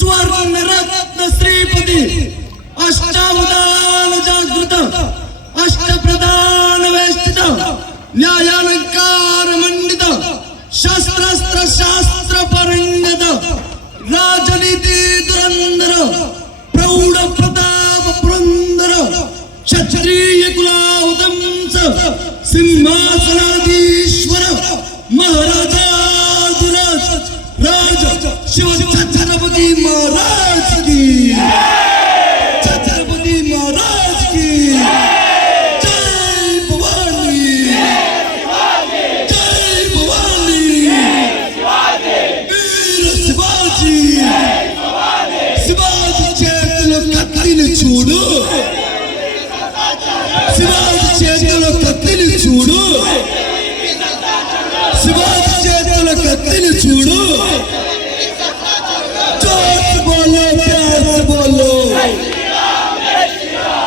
स्वर्णरत्न श्रीपती अष्टावधान जागृत अष्टप्रधान वेष्टित न्यायालंकार मंडित शास्त्रास्त्र शास्त्र परंगत राजनीती धुरंधर प्रौढ प्रताप पुरंदर क्षत्रिय कुलावतंस सिंहासनाधीश्वर महाराजाधिराज राज शिवछत्रपती महाराज की छत्रपती महाराज की जय भवानी जय भवानी वीर शिवाजी शिवाजी चेतलो कत्तील छोड़ो शिवाजी चेतलो कत्तील छोड़ो शिवाजी चेतलो कत्तील छोड़ो जोर बोलो प्यार से बोलो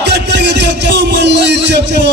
गट्टे के चप्पू मल्ली चप्पू